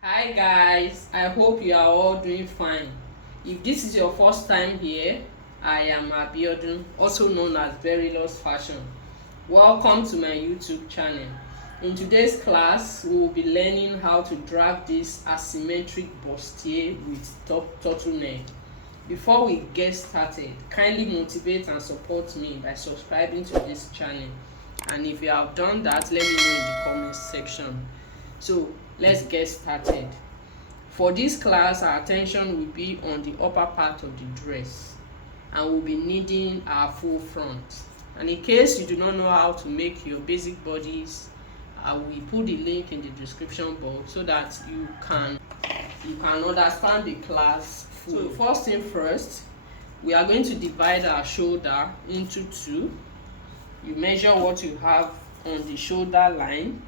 Hi guys, I hope you are all doing fine. If this is your first time here, I am Abiodun, also known as Berylawesfashion. Welcome to my YouTube channel. In today's class, we will be learning how to drag this asymmetric bustier with top turtleneck. Before we get started, kindly motivate and support me by subscribing to this channel. And if you have done that, let me know in the comment section. So let's get started. For this class, our attention will be on the upper part of the dress, and we'll be needing our full front. And in case you do not know how to make your basic bodies, I will put the link in the description box so that you can understand the class full. So first thing first, we are going to divide our shoulder into two. You measure what you have on the shoulder line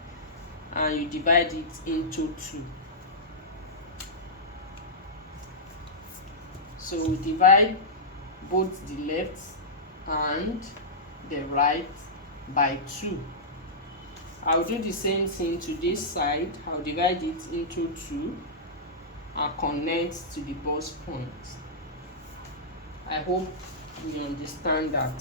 and you divide it into two. So we divide both the left and the right by 2. I'll do the same thing to this side. I'll divide it into 2 and connect to the bust point. I hope you understand that.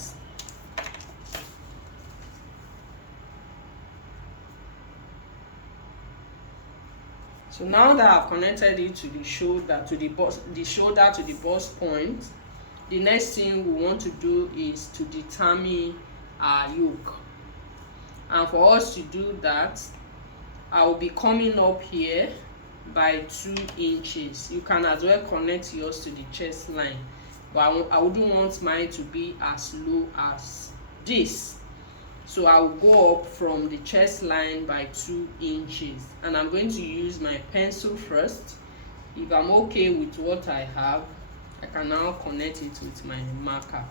So now that I've connected it to the shoulder to the bust point, the next thing we want to do is to determine our yoke. And for us to do that, I will be coming up here by 2 inches. You can as well connect yours to the chest line, but I wouldn't want mine to be as low as this. So I will go up from the chest line by 2 inches, and I'm going to use my pencil first. If I'm okay with what I have, I can now connect it with my marker.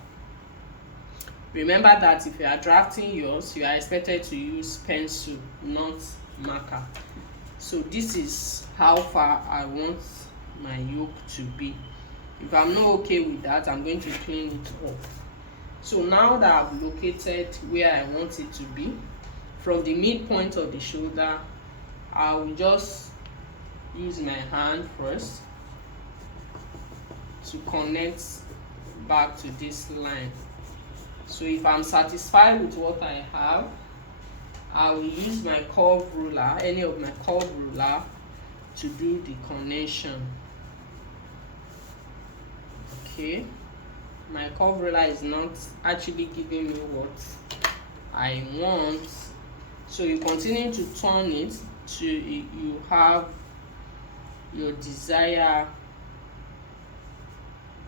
Remember that if you are drafting yours, you are expected to use pencil, not marker. So this is how far I want my yoke to be. If I'm not okay with that, I'm going to clean it up. So now that I've located where I want it to be, from the midpoint of the shoulder, I will just use my hand first to connect back to this line. So if I'm satisfied with what I have, I will use my curve ruler, any of my curve ruler, to do the connection. Okay. My curve ruler is not actually giving me what I want, so you continue to turn it till you have your desire.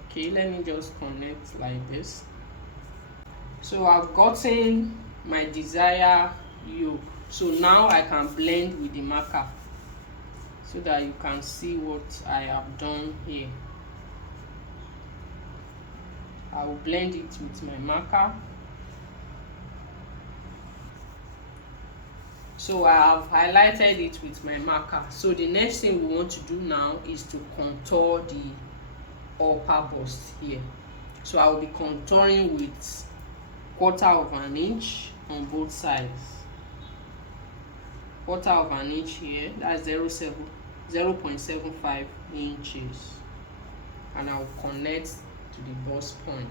Okay, let me just connect like this. So I've gotten my desired yoke. So now I can blend with the marker so that you can see what I have done here. I will blend it with my marker. So I have highlighted it with my marker. So the next thing we want to do now is to contour the upper bust here. So I will be contouring with 1/4 inch on both sides. 1/4 inch here, that's 0.75 inches. And I will connect to the bust point.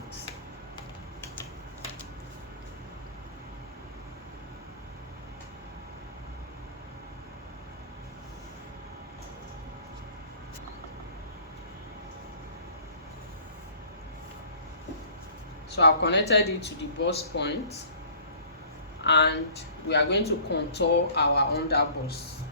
So I've connected it to the bust point, and we are going to contour our under bust.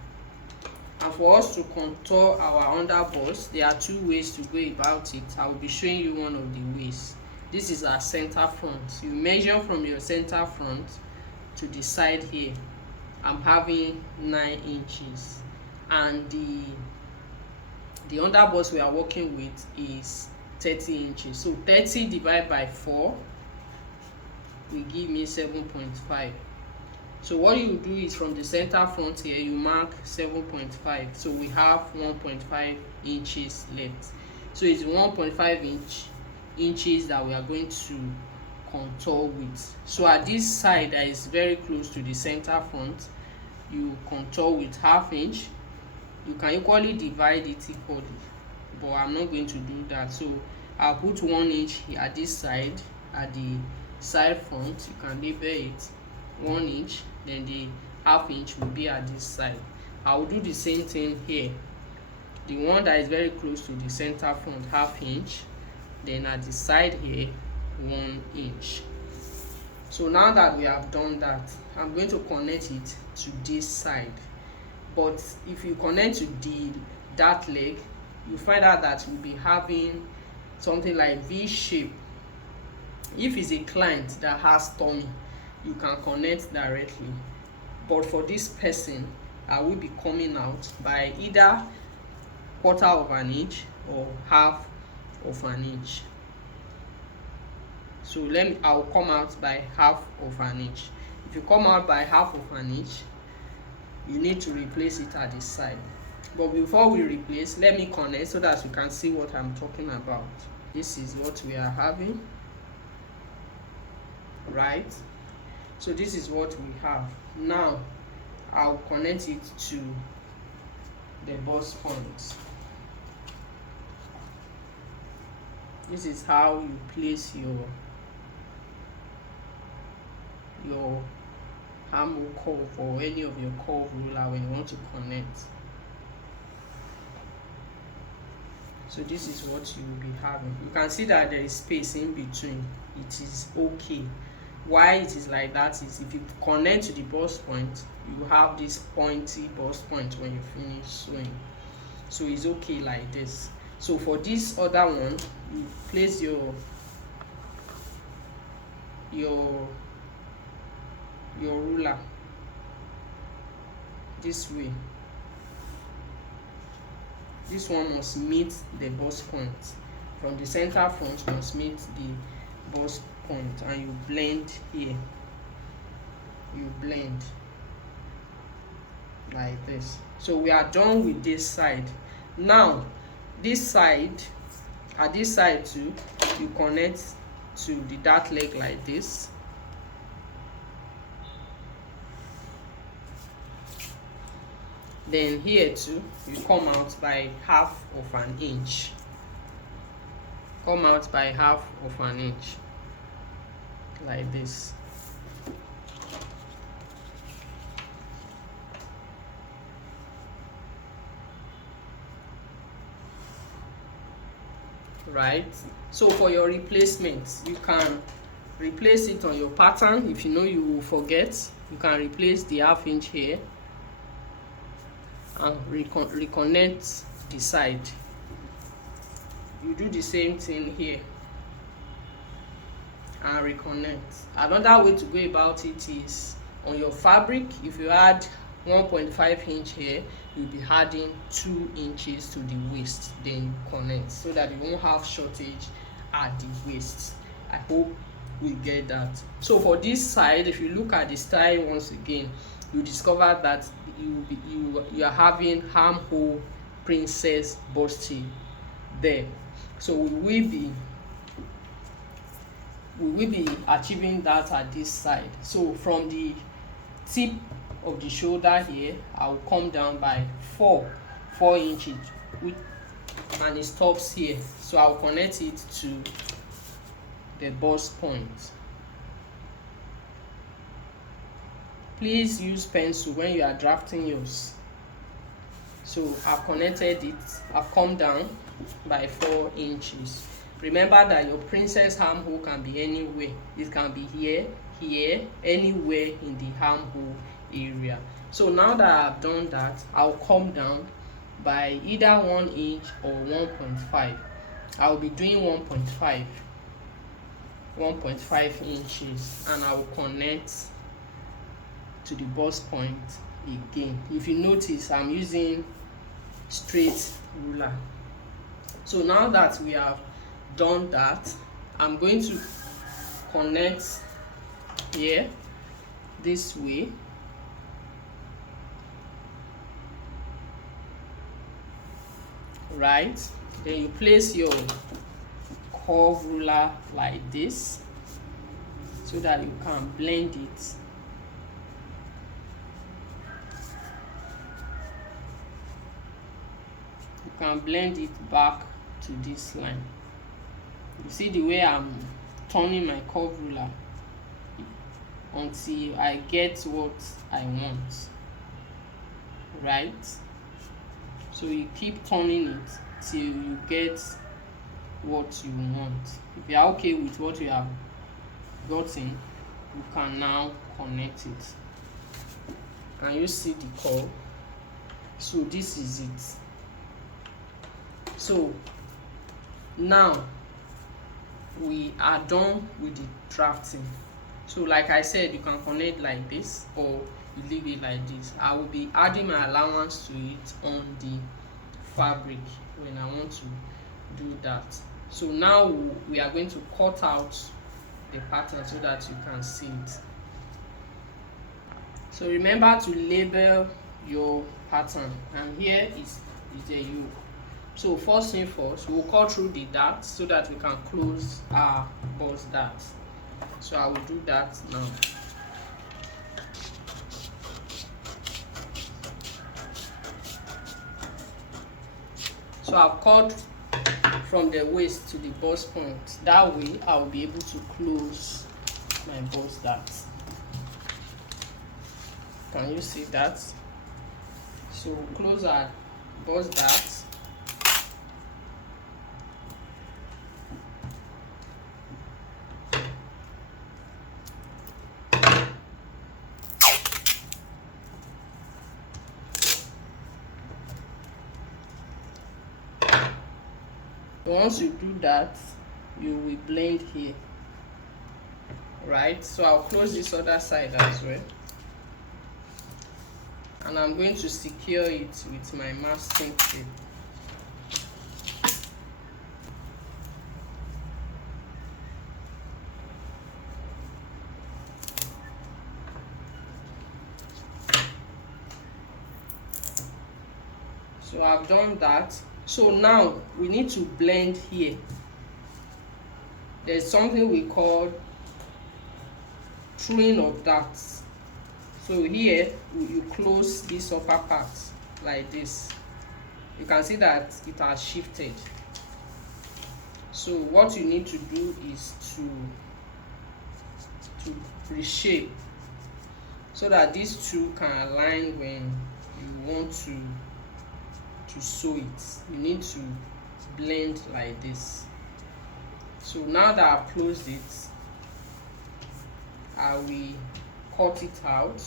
And for us to contour our under bust, there are 2 ways to go about it. I will be showing you one of the ways. This is our center front. You measure from your center front to the side here. I'm having 9 inches, and the under bust we are working with is 30 inches. So 30 divided by 4 will give me 7.5. So what you do is from the center front here, you mark 7.5. So we have 1.5 inches left. So it's 1.5 inches that we are going to contour with. So at this side that is very close to the center front, you contour with 1/2 inch. You can equally divide it equally, but I'm not going to do that. So I'll put 1 inch at this side, at the side front. You can label it 1 inch, then the ½ inch will be at this side. I will do the same thing here. The one that is very close to the center front, ½ inch, then at the side here 1 inch. So now that we have done that, I'm going to connect it to this side. But if you connect to the dart leg, you find out that you'll be having something like V shape. If it's a client that has tummy, you can connect directly, but for this person, I will be coming out by either 1/4 of an inch or 1/2 of an inch. So I'll come out by 1/2 of an inch. If you come out by 1/2 of an inch, you need to replace it at the side. But before we replace, let me connect so that you can see what I'm talking about. This is what we are having, right? So this is what we have. Now I'll connect it to the bust point. This is how you place your armhole curve or any of your curve ruler when you want to connect. So this is what you will be having. You can see that there is space in between. It is okay. Why it is like that is if you connect to the bust point, you have this pointy bust point when you finish sewing. So it's okay like this. So for this other one, you place your ruler this way. This one must meet the bust point. From the center front must meet the bust point, and you blend here. You blend like this. So we are done with this side. Now this side, at this side too, you connect to the dart leg like this. Then here too, you come out by 1/2 of an inch. Come out by 1/2 of an inch like this. Right? So for your replacement, you can replace it on your pattern. If you know you will forget, you can replace the 1/2 inch here and reconnect the side. You do the same thing here and reconnect. Another way to go about it is on your fabric. If you add 1.5 inch here, you'll be adding 2 inches to the waist, then you connect so that you won't have shortage at the waist. I hope we get that. So for this side, if you look at the style once again, you discover that you are having armhole princess bustier there. So we will be achieving that at this side. So from the tip of the shoulder here, I will come down by 4 inches, and it stops here. So I'll connect it to the bust point. Please use pencil when you are drafting yours. So I've connected it. I've come down by 4 inches. Remember that your princess armhole can be anywhere. It can be here, anywhere in the armhole area. So now that I've done that, I'll come down by either 1 inch or 1.5. I'll be doing 1.5 inches, and I will connect to the bust point again. If you notice, I'm using straight ruler. So now that we have done that, I'm going to connect here this way. Right? Then you place your curve ruler like this so that you can blend it. you can blend it back to this line. You see the way I'm turning my curve ruler until I get what I want, right? So you keep turning it till you get what you want. If you are okay with what you have gotten, you can now connect it. Can you see the curve? So this is it. So now we are done with the drafting. So like I said, you can connect like this or you leave it like this. I will be adding my allowance to it on the fabric when I want to do that. So now we are going to cut out the pattern so that you can see it. So remember to label your pattern, and here is the yoke. So first thing first, we'll cut through the dart so that we can close our bust dart. So I will do that now. So I've cut from the waist to the bust point. That way I will be able to close my bust dart. Can you see that? So close our bust dart. Once you do that, you will blend here, right? So I'll close this other side as well, and I'm going to secure it with my masking tape. So I've done that. So now we need to blend here. There's something we call truing of darts. So here you close this upper part like this. You can see that it has shifted. So what you need to do is to reshape so that these two can align when you want to sew it. You need to blend like this. So now that I've closed it, I will cut it out.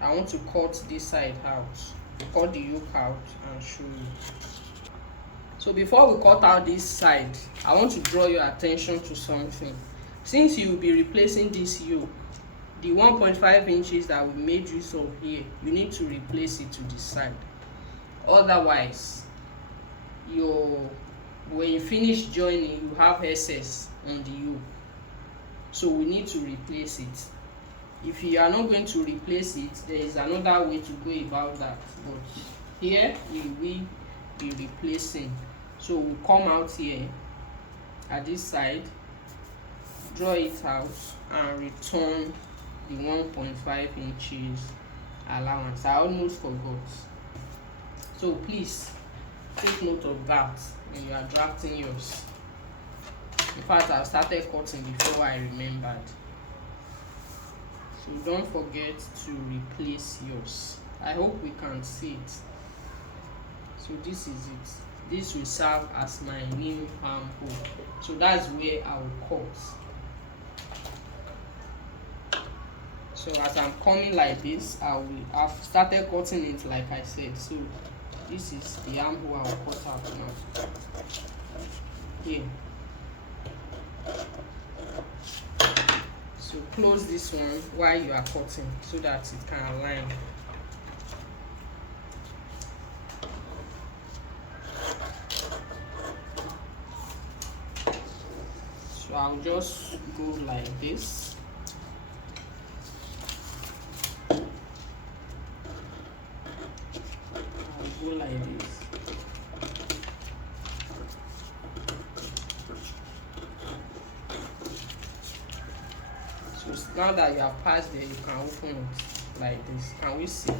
I want to cut this side out, cut the yoke out and show you. So before we cut out this side, I want to draw your attention to something. Since you will be replacing this yoke, the 1.5 inches that we made use of here, you need to replace it to the side. Otherwise, when you finish joining, you have excess on the yoke. So we need to replace it. If you are not going to replace it, there is another way to go about that. But here we will be replacing. So we'll come out here at this side, draw it out, and return the 1.5 inches allowance. I almost forgot. So please take note of that when you are drafting yours. In fact, I started cutting before I remembered. So don't forget to replace yours. I hope we can see it. So this is it. This will serve as my new armhole. So that's where I will cut. So as I'm coming like this, I've started cutting it like I said. So this is the armhole I will cut out now. Here. So close this one while you are cutting so that it can align. So I'll just go like this. Go like this. So now that you have passed there, you can open it like this. Can we see?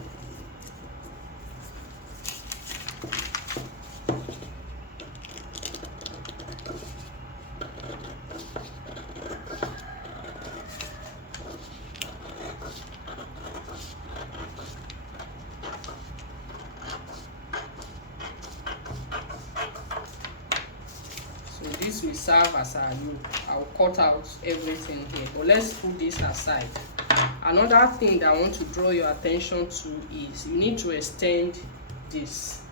this will serve as our yoke. I'll cut out everything here, but let's put this aside. Another thing that I want to draw your attention to is you need to extend this.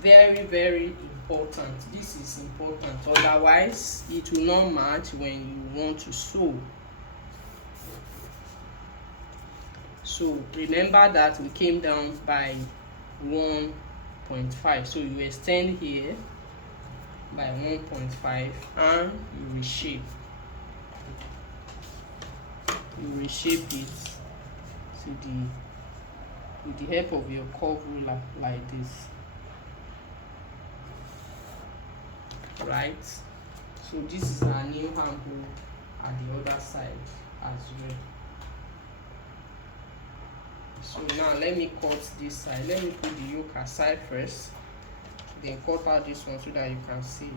Very, very important. This is important, otherwise it will not match when you want to sew. So remember that we came down by 1.5, so you extend here by 1.5 and you reshape. You reshape it to with the help of your curve ruler like this, right? So this is our new handle at the other side as well. So now let me cut this side. Let me put the yoke aside first, then cut out this one so that you can see it.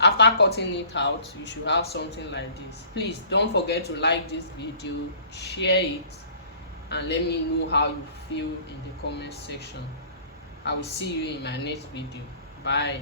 After cutting it out, you should have something like this. Please don't forget to like this video, share it, and let me know how you feel in the comment section. I will see you in my next video. Bye.